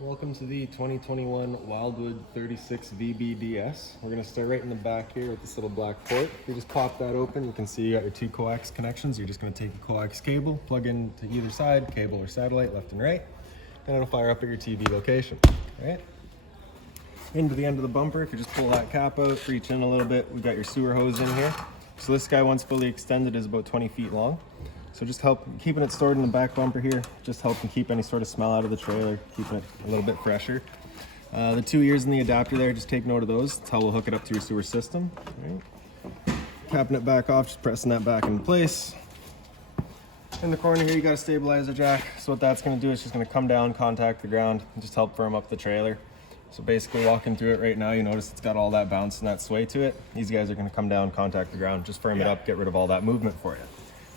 Welcome to the 2021 Wildwood 36 VBDS. We're going to start right in the back here with this little black port. If you just pop that open, you can see you got your two coax connections. You're just going to take a coax cable, plug in to either side, cable or satellite, left and right, and it'll fire up at your TV location. All right. Into the end of the bumper, if you just pull that cap out, reach in a little bit, we've got your sewer hose in here. So this guy, once fully extended, is about 20 feet long. So just keeping it stored in the back bumper here, just helping keep any sort of smell out of the trailer, keeping it a little bit fresher. The 2 ears in the adapter there, just take note of those. That's how we'll hook it up to your sewer system. Right. Capping it back off, just pressing that back into place. In the corner here, you got a stabilizer jack. So what that's gonna do is just gonna come down, contact the ground, and just help firm up the trailer. So basically walking through it right now, you notice it's got all that bounce and that sway to it. These guys are gonna come down, contact the ground, just firm it up, get rid of all that movement for you.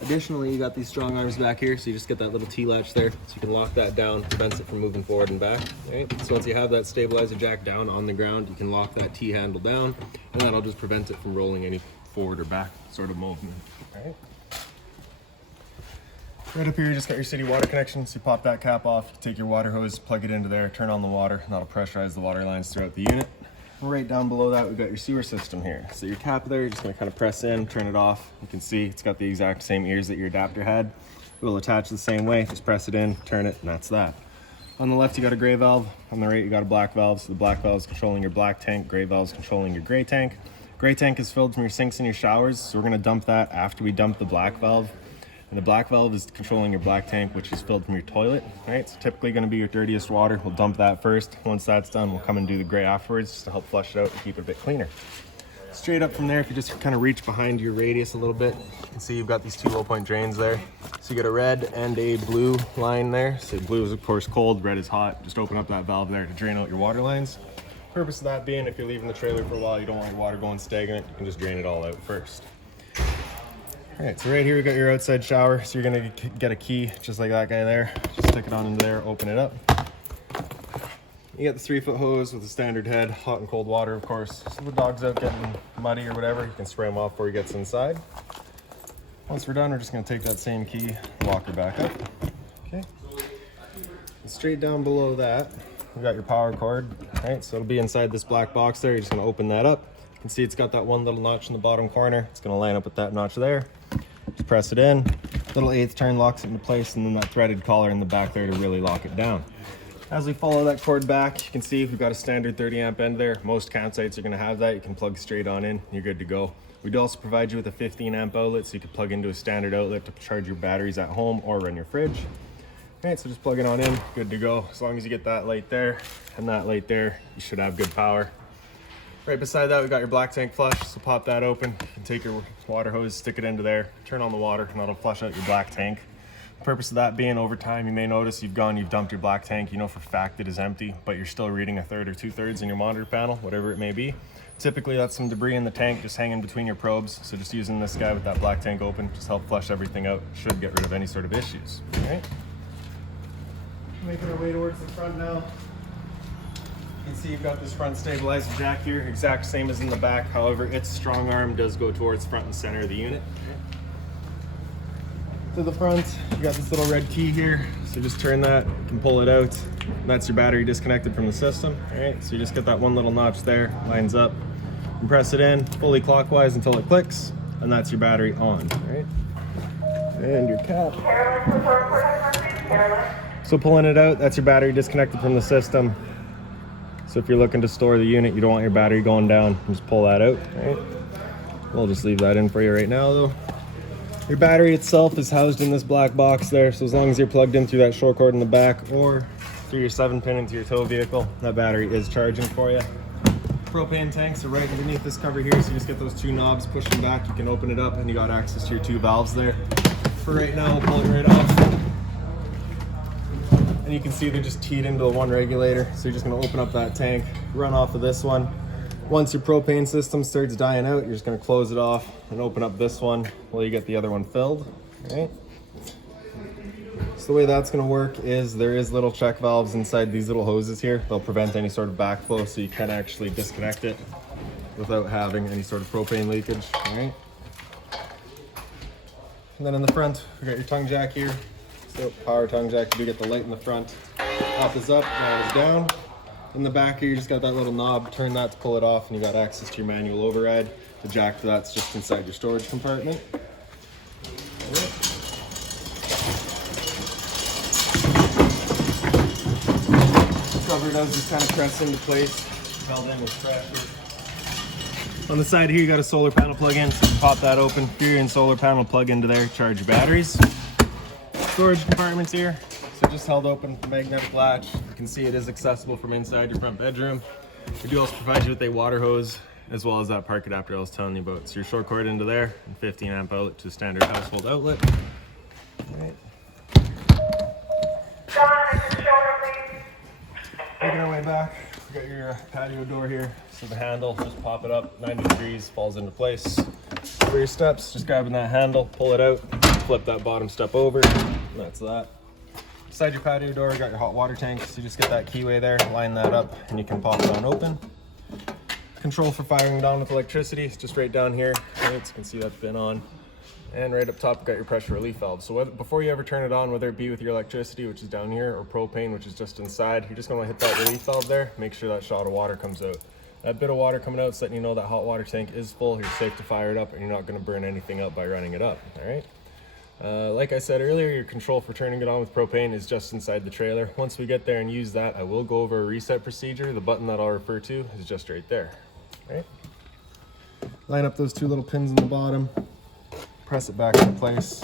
Additionally, you got these strong arms back here, so you just get that little T-latch there, so you can lock that down, prevents it from moving forward and back. Right? So once you have that stabilizer jack down on the ground, you can lock that T-handle down, and that'll just prevent it from rolling any forward or back sort of movement. Right? Right up here, you just got your city water connection, so you pop that cap off, you take your water hose, plug it into there, turn on the water, and that'll pressurize the water lines throughout the unit. Right down below that, we've got your sewer system here. So your cap there, you're just gonna kind of press in, turn it off. You can see it's got the exact same ears that your adapter had. It will attach the same way, just press it in, turn it, and that's that. On the left, you got a gray valve. On the right, you got a black valve. So the black valve is controlling your black tank, gray valve is controlling your gray tank. Gray tank is filled from your sinks and your showers, so we're gonna dump that after we dump the black valve. And the black valve is controlling your black tank, which is filled from your toilet. All right, so typically gonna be your dirtiest water. We'll dump that first. Once that's done, we'll come and do the gray afterwards just to help flush it out and keep it a bit cleaner. Straight up from there, if you just kind of reach behind your radius a little bit, you can see you've got these two low point drains there. So you got a red and a blue line there. So blue is of course cold, red is hot. Just open up that valve there to drain out your water lines. Purpose of that being, if you're leaving the trailer for a while, you don't want your water going stagnant, you can just drain it all out first. All right, so right here we got your outside shower. So you're gonna get a key just like that guy there. Just stick it on into there, open it up. You got the 3-foot hose with a standard head, hot and cold water, of course. So the dog's out getting muddy or whatever, you can spray him off before he gets inside. Once we're done, we're just gonna take that same key and lock her back up. Okay. And straight down below that, we got your power cord. All right, so it'll be inside this black box there. You're just gonna open that up. You can see it's got that one little notch in the bottom corner. It's gonna line up with that notch there. Just press it in, little 1/8 turn locks it into place, and then that threaded collar in the back there to really lock it down. As we follow that cord back, you can see we've got a standard 30 amp end there. Most campsites are gonna have that. You can plug straight on in, you're good to go. We do also provide you with a 15 amp outlet, so you can plug into a standard outlet to charge your batteries at home or run your fridge. All right, so just plug it on in, good to go. As long as you get that light there and that light there, you should have good power. Right beside that, we got your black tank flush, so pop that open. You can take your water hose, stick it into there, turn on the water, and that'll flush out your black tank. The purpose of that being, over time, you may notice you've dumped your black tank, you know for a fact it is empty, but you're still reading 1/3 or 2/3 in your monitor panel, whatever it may be. Typically, that's some debris in the tank just hanging between your probes, so just using this guy with that black tank open, just help flush everything out, should get rid of any sort of issues, all right? Making our way towards the front now. You can see you've got this front stabilizer jack here, exact same as in the back. However, its strong arm does go towards front and center of the unit. To the front, you got this little red key here. So just turn that, you can pull it out. That's your battery disconnected from the system. All right, so you just get that one little notch there, lines up, and press it in fully clockwise until it clicks, and that's your battery on. All right, and your cap. So pulling it out, that's your battery disconnected from the system. So if you're looking to store the unit, you don't want your battery going down, just pull that out, right? We'll just leave that in for you right now though. Your battery itself is housed in this black box there, so as long as you're plugged in through that short cord in the back or through your 7-pin into your tow vehicle, that battery is charging for you. Propane tanks are right underneath this cover here, so you just get those two knobs, push them back, you can open it up, and you got access to your two valves there. For right now, we'll pull it right off. And you can see they're just teed into the one regulator. So you're just gonna open up that tank, run off of this one. Once your propane system starts dying out, you're just gonna close it off and open up this one while you get the other one filled, right? So the way that's gonna work is there is little check valves inside these little hoses here. They'll prevent any sort of backflow, so you can actually disconnect it without having any sort of propane leakage, all right? And then in the front, we got your tongue jack here. So power tongue jack, you do get the light in the front. Up is up, down is down. In the back here, you just got that little knob. Turn that to pull it off, and you got access to your manual override. The jack for that's just inside your storage compartment. Cover does just kind of press into place, held in with pressure. On the side here, you got a solar panel plug-in, so you can pop that open. Your in solar panel plug into there, charge your batteries. Storage compartments here, so just held open with the magnetic latch. You can see it is accessible from inside your front bedroom. We do also provide you with a water hose, as well as that park adapter I was telling you about. So your short cord into there, and 15 amp outlet to a standard household outlet. All right. Making our way back, we got your patio door here. So the handle, just pop it up, 90 degrees, falls into place. For your steps, just grabbing that handle, pull it out, flip that bottom step over, and that's that. Beside your patio door, you got your hot water tank, so you just get that keyway there, line that up, and you can pop it on open. Control for firing it on with electricity, it's just right down here. Right, so you can see that's been on. And right up top, you got your pressure relief valve. So before you ever turn it on, whether it be with your electricity, which is down here, or propane, which is just inside, you're just gonna hit that relief valve there, make sure that shot of water comes out. That bit of water coming out is letting you know that hot water tank is full, you're safe to fire it up, and you're not gonna burn anything up by running it up, all right? Like I said earlier, your control for turning it on with propane is just inside the trailer. Once we get there and use that, I will go over a reset procedure. The button that I'll refer to is just right there, all right? Line up those two little pins in the bottom, press it back into place,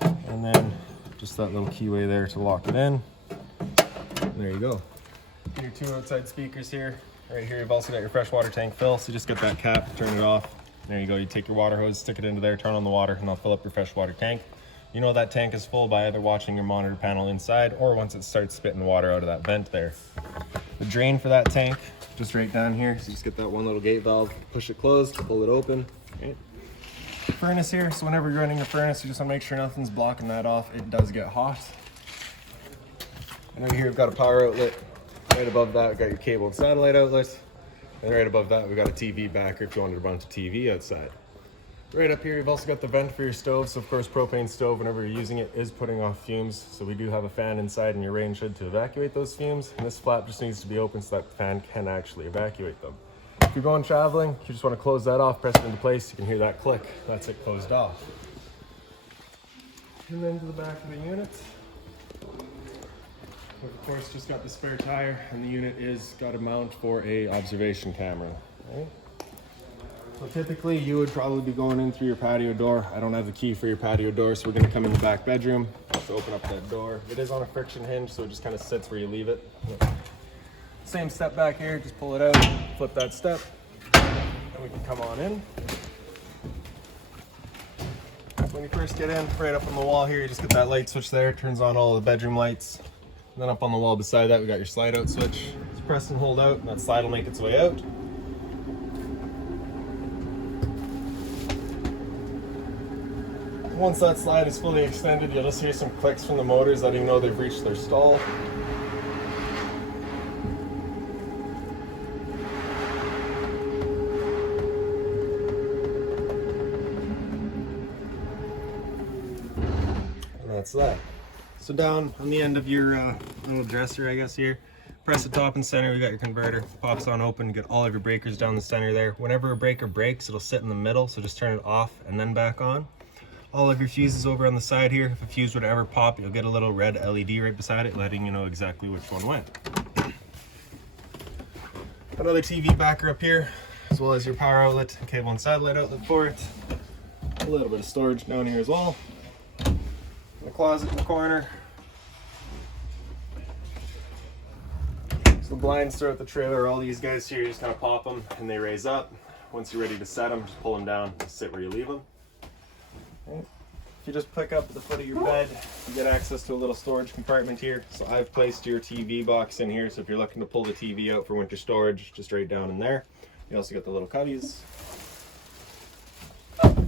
and then just that little keyway there to lock it in. And there you go. Your two outside speakers here. Right here, you've also got your freshwater tank fill, so just get that cap, turn it off. There you go. You take your water hose, stick it into there, turn on the water, and that'll fill up your freshwater tank. You know that tank is full by either watching your monitor panel inside or once it starts spitting water out of that vent there. The drain for that tank, just right down here. So you just get that one little gate valve, push it closed, pull it open. Okay. Furnace here, so whenever you're running the furnace, you just want to make sure nothing's blocking that off. It does get hot. And right here, we've got a power outlet. Right above that, we've got your cable and satellite outlet. And right above that, we've got a TV backer if you wanted to run to TV outside. Right up here, you've also got the vent for your stove. So of course, propane stove, whenever you're using it, is putting off fumes. So we do have a fan inside in your range hood to evacuate those fumes. And this flap just needs to be open so that the fan can actually evacuate them. If you're going traveling, you just want to close that off, press it into place. You can hear that click. That's it closed off. And then to the back of the unit. We've of course just got the spare tire, and the unit is got a mount for a observation camera. Right? So typically you would probably be going in through your patio door. I don't have the key for your patio door, so we're going to come in the back bedroom. Just open up that door. It is on a friction hinge, so it just kind of sits where you leave it. Same step back here, just pull it out, flip that step, and we can come on in. When you first get in, right up on the wall here, you just get that light switch there, it turns on all of the bedroom lights. And then up on the wall beside that, we got your slide out switch. Just press and hold out, and that slide will make its way out. Once that slide is fully extended, you'll just hear some clicks from the motors letting you know they've reached their stall. And that's that. So down on the end of your little dresser, I guess here, press the top and center, we got your converter. Pops on open, get all of your breakers down the center there. Whenever a breaker breaks, it'll sit in the middle, so just turn it off and then back on. All of your fuses over on the side here. If a fuse would ever pop, you'll get a little red LED right beside it, letting you know exactly which one went. Another TV backer up here, as well as your power outlet, cable and satellite outlet for it. A little bit of storage down here as well. The closet in the corner. So the blinds throughout the trailer, all these guys here, you just kind of pop them and they raise up. Once you're ready to set them, just pull them down, just sit where you leave them. Okay. If you just pick up at the foot of your bed, you get access to a little storage compartment here. So I've placed your TV box in here, so if you're looking to pull the TV out for winter storage, just right down in there. You also got the little cubbies.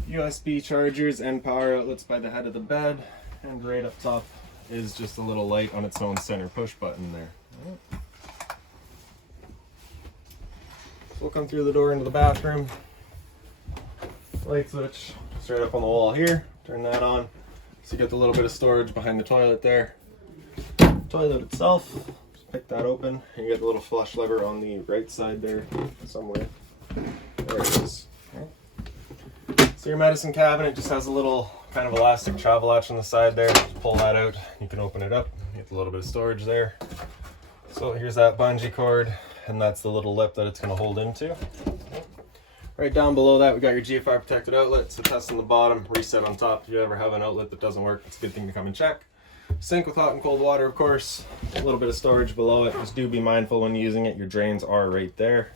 USB chargers and power outlets by the head of the bed. And right up top is just a little light on its own center push button there. So we'll come through the door into the bathroom. Light switch straight up on the wall here. Turn that on. So you get the little bit of storage behind the toilet there. Toilet itself, just pick that open, and you get the little flush lever on the right side there somewhere. There it is. Okay. So your medicine cabinet just has a little kind of elastic travel latch on the side there. Just pull that out, you can open it up, get a little bit of storage there. So here's that bungee cord, and that's the little lip that it's going to hold into. Right down below that, we got your GFI protected outlet. So test on the bottom, reset on top. If you ever have an outlet that doesn't work, it's a good thing to come and check. Sink with hot and cold water, of course. A little bit of storage below it. Just do be mindful when using it. Your drains are right there.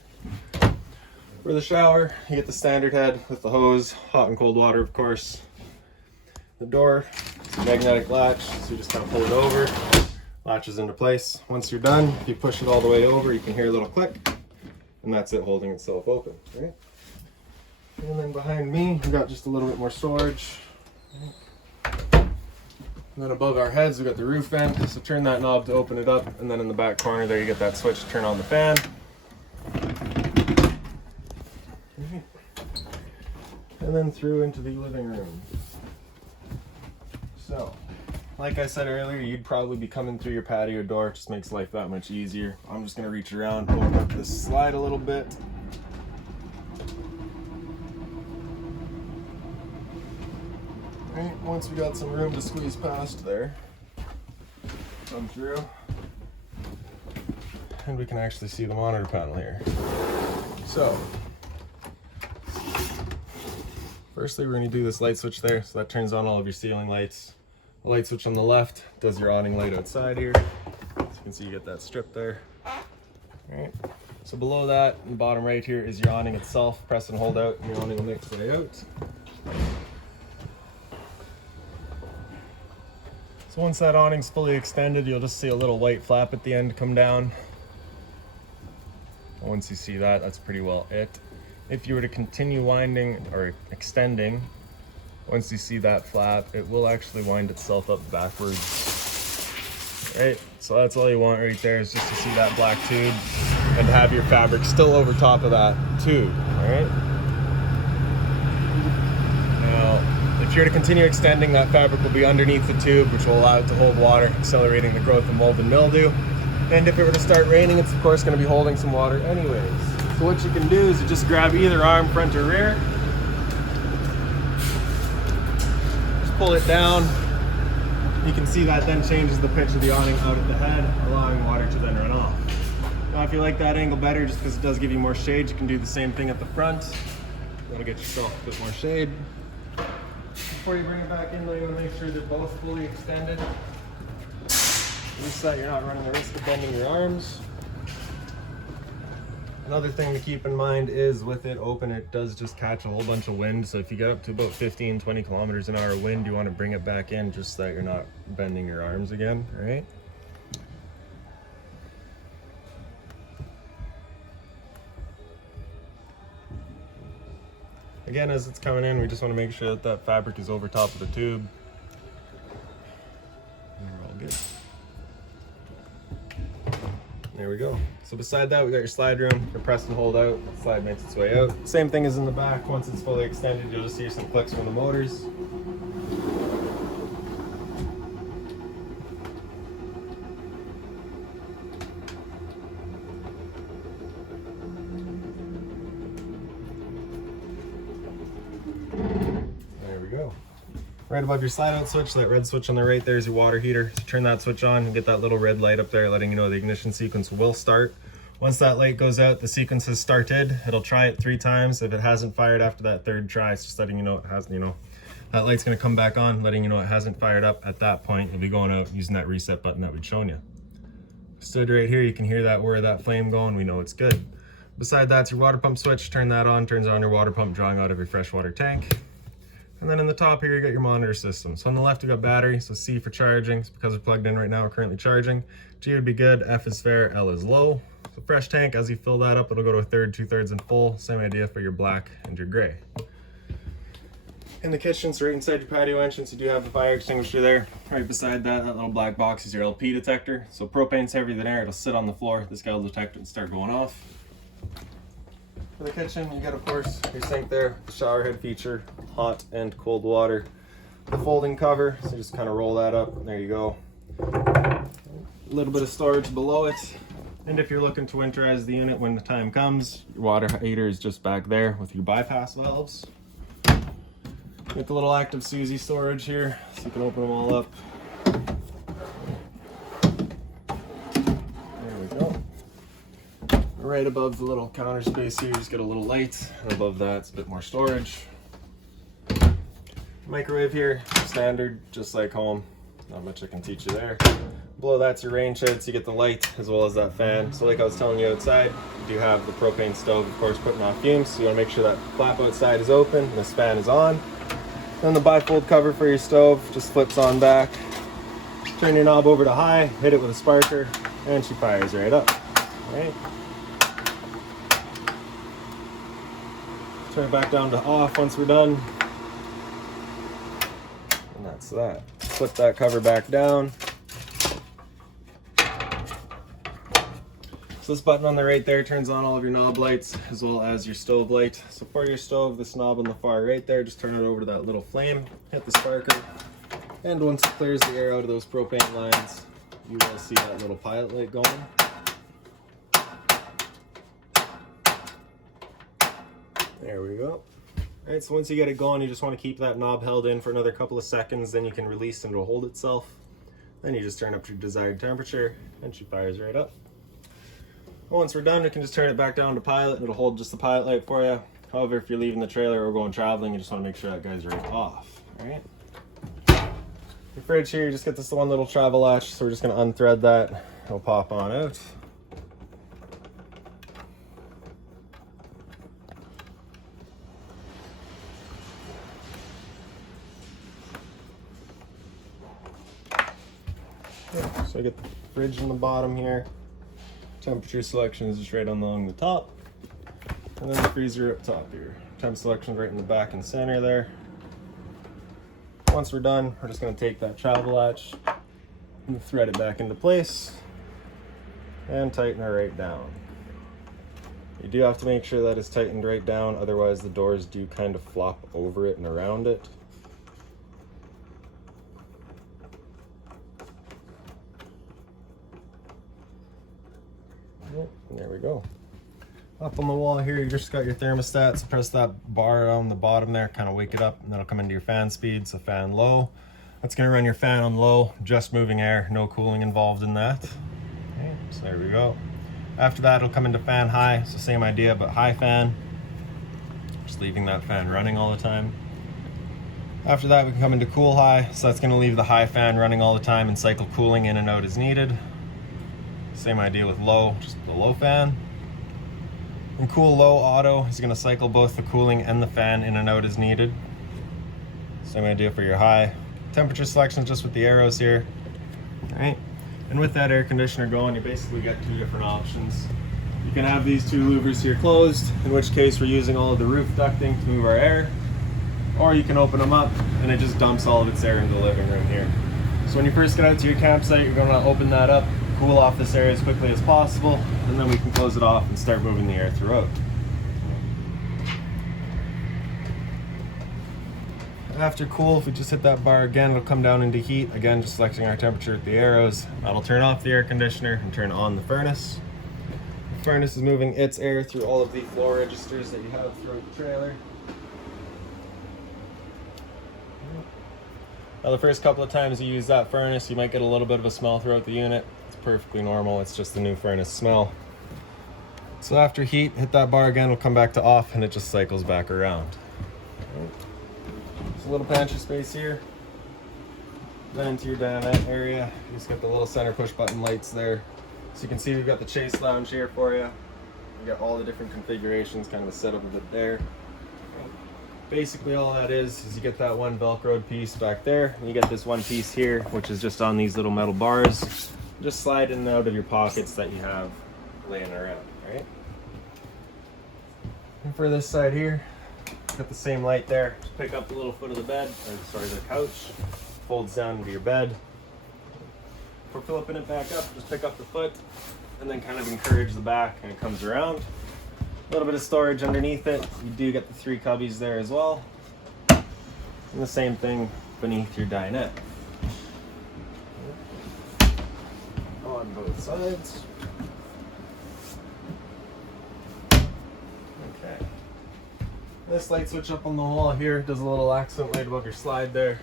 For the shower, you get the standard head with the hose, hot and cold water, of course. The door, it's a magnetic latch, so you just kind of pull it over, latches into place. Once you're done, if you push it all the way over, you can hear a little click, and that's it holding itself open. Right? And then behind me, we've got just a little bit more storage. And then above our heads, we've got the roof vent. So turn that knob to open it up. And then in the back corner there, you get that switch to turn on the fan. And then through into the living room. So, like I said earlier, you'd probably be coming through your patio door. It just makes life that much easier. I'm just gonna reach around, open up this slide a little bit. Right, once we got some room to squeeze past there, come through, and we can actually see the monitor panel here. So, firstly we're going to do this light switch there, so that turns on all of your ceiling lights. The light switch on the left does your awning light outside here. So you can see you get that strip there. Alright, so below that, in the bottom right here, is your awning itself. Press and hold out, and your awning will make its way out. So once that awning's fully extended, you'll just see a little white flap at the end come down. Once you see that, that's pretty well it. If you were to continue winding or extending, once you see that flap, it will actually wind itself up backwards. Right, so that's all you want right there, is just to see that black tube and have your fabric still over top of that tube, all right? If you're to continue extending, that fabric will be underneath the tube, which will allow it to hold water, accelerating the growth of mold and mildew. And if it were to start raining, it's of course going to be holding some water anyways. So what you can do is you just grab either arm, front or rear. Just pull it down. You can see that then changes the pitch of the awning out at the head, allowing water to then run off. Now if you like that angle better, just because it does give you more shade, you can do the same thing at the front. That'll get yourself a bit more shade. Before you bring it back in, though, you want to make sure they're both fully extended. At least that you're not running the risk of bending your arms. Another thing to keep in mind is with it open, it does just catch a whole bunch of wind. So if you get up to about 15-20 kilometers an hour wind, you want to bring it back in just so that you're not bending your arms again, all right? Again, as it's coming in, we just want to make sure that that fabric is over top of the tube. And we're all good. There we go. So beside that, we got your slide room. You press and hold out, the slide makes its way out. Same thing as in the back. Once it's fully extended, you'll just see some clicks from the motors. Right above your slide out switch, that red switch on the right there is your water heater. So turn that switch on and get that little red light up there letting you know the ignition sequence will start. Once that light goes out, the sequence has started. It'll try it 3 times. If it hasn't fired after that 3rd try, it's just letting you know it hasn't, that light's gonna come back on, letting you know it hasn't fired up. At that point, you'll be going out using that reset button that we'd shown you. Stood right here, you can hear that whir of that flame going, we know it's good. Beside that's your water pump switch. Turn that on, turns on your water pump drawing out of your freshwater tank. And then in the top here, you got your monitor system. So on the left, you got battery, so C for charging. So because we're plugged in right now, we're currently charging. G would be good, F is fair, L is low. So fresh tank, as you fill that up, it'll go to 1/3, 2/3 and full. Same idea for your black and your gray. In the kitchen, so right inside your patio entrance, you do have the fire extinguisher there. Right beside that, that little black box is your LP detector. So propane's heavier than air, it'll sit on the floor. This guy will detect it and start going off. For the kitchen, you got, of course, your sink there, shower head feature, hot and cold water. The folding cover, so just kind of roll that up, and there you go. A little bit of storage below it. And if you're looking to winterize the unit when the time comes, your water heater is just back there with your bypass valves. Get the little active Susie storage here, so you can open them all up. There we go. Right above the little counter space here, you just get a little light. And above that, it's a bit more storage. Microwave here, standard, just like home. Not much I can teach you there. Below that's your rain shed, so you get the light as well as that fan. So like I was telling you outside, you do have the propane stove, of course, putting off fumes. So you want to make sure that flap outside is open and this fan is on. Then the bifold cover for your stove just flips on back. Turn your knob over to high, hit it with a sparker, and she fires right up. All right. Turn it back down to off once we're done. And that's that. Flip that cover back down. So this button on the right there turns on all of your knob lights as well as your stove light. So for your stove, this knob on the far right there, just turn it over to that little flame, hit the sparker, and once it clears the air out of those propane lines, you will see that little pilot light going. There we go. All right, so once you get it going, you just want to keep that knob held in for another couple of seconds, then you can release and it'll hold itself. Then you just turn up to your desired temperature and she fires right up. Once we're done, you can just turn it back down to pilot and it'll hold just the pilot light for you. However, if you're leaving the trailer or going traveling, you just want to make sure that guy's right off. All right. Your fridge here, you just get this one little travel latch, so we're just going to unthread that. It'll pop on out. So I get the fridge in the bottom here. Temperature selection is just right along the top. And then the freezer up top here. Temp selection right in the back and center there. Once we're done, we're just going to take that travel latch and thread it back into place and tighten it right down. You do have to make sure that it's tightened right down, otherwise the doors do kind of flop over it and around it. There we go. Up on the wall here, you just got your thermostat. So press that bar on the bottom there, kind of wake it up, and that'll come into your fan speed. So fan low. That's going to run your fan on low, just moving air, no cooling involved in that. Okay, so there we go. After that, it'll come into fan high. So same idea, but high fan. Just leaving that fan running all the time. After that, we can come into cool high. So that's going to leave the high fan running all the time and cycle cooling in and out as needed. Same idea with low, just the low fan. And cool low auto is going to cycle both the cooling and the fan in and out as needed. Same idea for your high. Temperature selection is just with the arrows here. All right. And with that air conditioner going, you basically get two different options. You can have these two louvers here closed, in which case we're using all of the roof ducting to move our air. Or you can open them up and it just dumps all of its air into the living room here. So when you first get out to your campsite, you're going to open that up, cool off this area as quickly as possible, and then we can close it off and start moving the air throughout. After cool, if we just hit that bar again, it'll come down into heat. Again, just selecting our temperature with the arrows. That'll turn off the air conditioner and turn on the furnace. The furnace is moving its air through all of the flow registers that you have throughout the trailer. Now the first couple of times you use that furnace, you might get a little bit of a smell throughout the unit. It's perfectly normal, it's just the new furnace smell. So after heat, hit that bar again, it'll come back to off and it just cycles back around. There's a little pantry space here. Then into your dinette area, you just got the little center push button lights there. So you can see we've got the Chase Lounge here for you. We got all the different configurations, kind of a setup of it there. Basically all that is you get that one Velcroed piece back there, and you get this one piece here, which is just on these little metal bars. Just slide in and out of your pockets that you have laying around, right? And for this side here, got the same light there. Just pick up the little foot of the bed, or sorry, the couch, folds down into your bed. For flipping it back up, just pick up the foot, and then kind of encourage the back, and it comes around. A little bit of storage underneath it. You do get the 3 cubbies there as well. And the same thing beneath your dinette. On sides. Okay. This light switch up on the wall here does a little accent light above your slide there.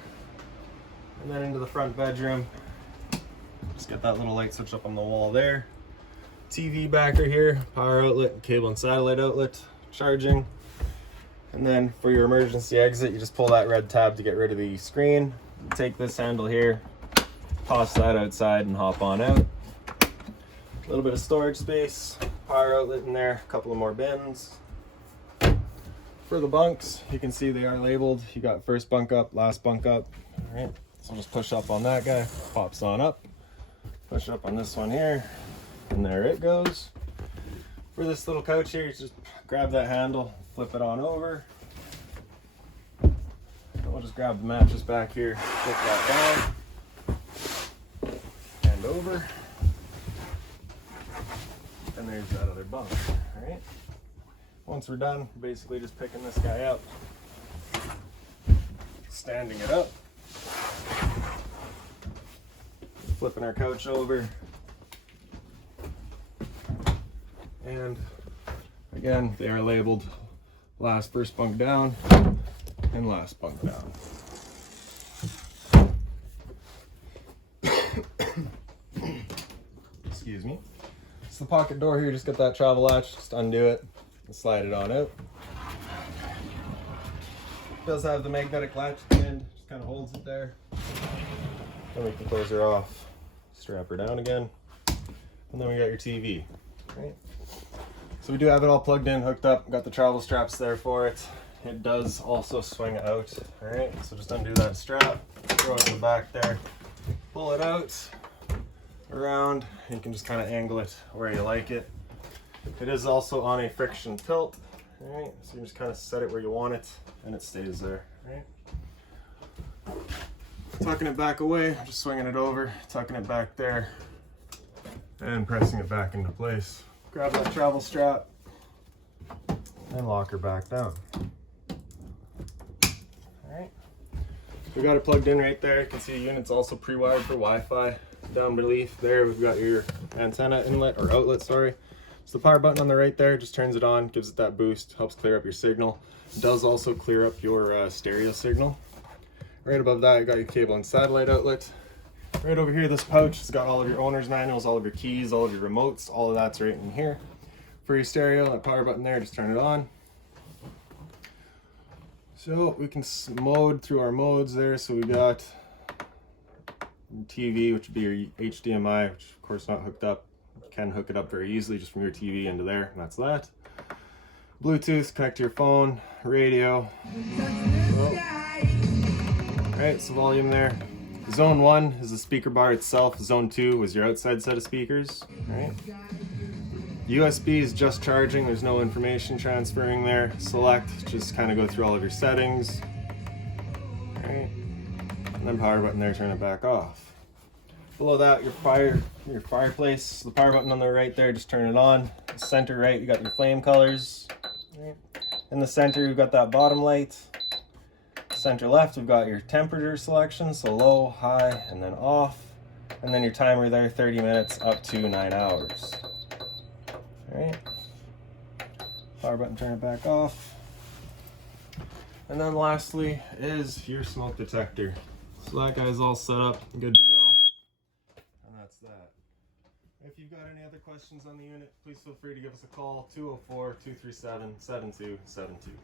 And then into the front bedroom. Just get that little light switch up on the wall there. TV backer here, power outlet, cable and satellite outlet, charging. And then for your emergency exit, you just pull that red tab to get rid of the screen. Take this handle here, toss that outside and hop on out. A little bit of storage space, power outlet in there, a couple of more bins. For the bunks, you can see they are labeled. You got first bunk up, last bunk up. All right, so just push up on that guy, pops on up. Push up on this one here, and there it goes. For this little couch here, you just grab that handle, flip it on over. And we'll just grab the mattress back here, flip that down, and over. And there's that other bunk, all right? Once we're done, basically just picking this guy up, standing it up, flipping our couch over, and again, they are labeled first bunk down and last bunk down. Excuse me. It's the pocket door here, just get that travel latch, just undo it and slide it on out. It does have the magnetic latch at the end, just kind of holds it there. Then we can close her off, strap her down again, and then we got your TV. Right? So we do have it all plugged in, hooked up, got the travel straps there for it. It does also swing out. All right, so just undo that strap, throw it in the back there, pull it out, around. You can just kind of angle it where you like it. It is also on a friction tilt. All right, so you just kind of set it where you want it, and it stays there. All right. Tucking it back away, just swinging it over, tucking it back there, and pressing it back into place. Grab that travel strap and lock her back down. Alright, we got it plugged in right there. You can see the unit's also pre-wired for Wi-Fi. Down beneath there, we've got your antenna inlet, or outlet, sorry. So the power button on the right there just turns it on, gives it that boost, helps clear up your signal. It does also clear up your stereo signal. Right above that, you got your cable and satellite outlet. Right over here, this pouch has got all of your owner's manuals, all of your keys, all of your remotes, all of that's right in here. For your stereo, that power button there, just turn it on. So we can mode through our modes there. So we got TV, which would be your HDMI, which of course not hooked up. You can hook it up very easily just from your TV into there, and that's that. Bluetooth, connect to your phone, radio. Alright, so volume there. Zone 1 is the speaker bar itself. Zone 2 was your outside set of speakers. Right. USB is just charging. There's no information transferring there. Select, just kind of go through all of your settings. Right. And then power button there, turn it back off. Below that, your fireplace. The power button on the right there, just turn it on. Center right, you got your flame colors. Right. In the center, you've got that bottom light. Center left, we've got your temperature selection, so low, high, and then off. And then your timer there, 30 minutes up to 9 hours. All right. Power button, turn it back off. And then lastly is your smoke detector. So that guy's all set up, good to go. And that's that. If you've got any other questions on the unit, please feel free to give us a call, 204-237-7272.